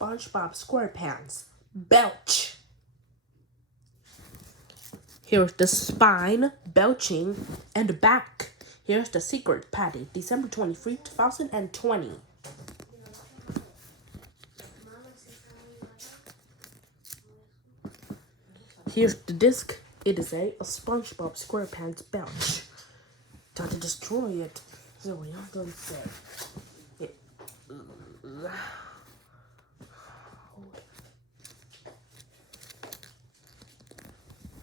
SpongeBob SquarePants, Belch. Here's the spine, belching, and back. Here's the secret patty, December 23, 2020. Here's the disc. It is a SpongeBob SquarePants Belch. Time to destroy it. So we are going to say it.